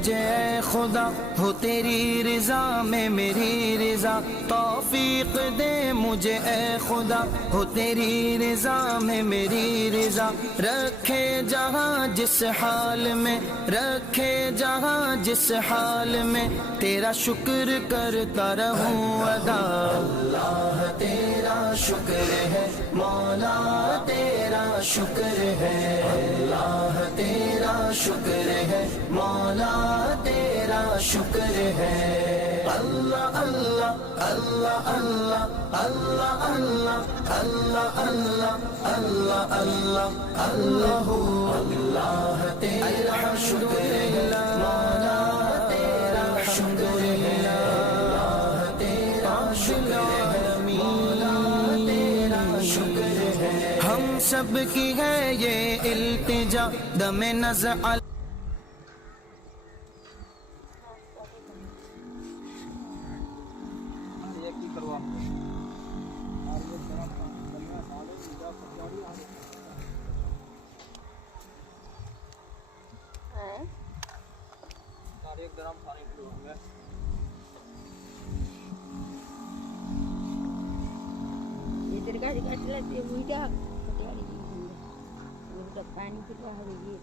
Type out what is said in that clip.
मुझे ऐ खुदा, हो तेरी रिजा में मेरी रिजा। तौफीक दे मुझे ऐ खुदा, हो तेरी रिजा में मेरी रिजा। रखे जहाँ जिस हाल में, रखे जहाँ जिस हाल में, तेरा शुक्र करता रहूं अदा। अल्लाह तेरा शुक्र है, मौला तेरा शुक्र है। अल्लाह तेरा शुक्र है, मौला तेरा शुक्र है। अल्लाह अल्लाह अल्लाह अल्लाह अल्लाह अल्लाह अल्लाह अल्लाह अल्लाह अल्लाह अल्लाह अल्लाह तेरा शुक्र है, मौला तेरा शुक्र है। अल्लाह तेरा शुक्र है, मौला तेरा शुक्र है। हम सब की है ये इल्तिजा, दमे नज़र एक गरम पानी पीऊंगा। ये तेरे गाड़ी काट लेते हैं, वो क्या पटियाली की है। वो तो पानी की बाहर ये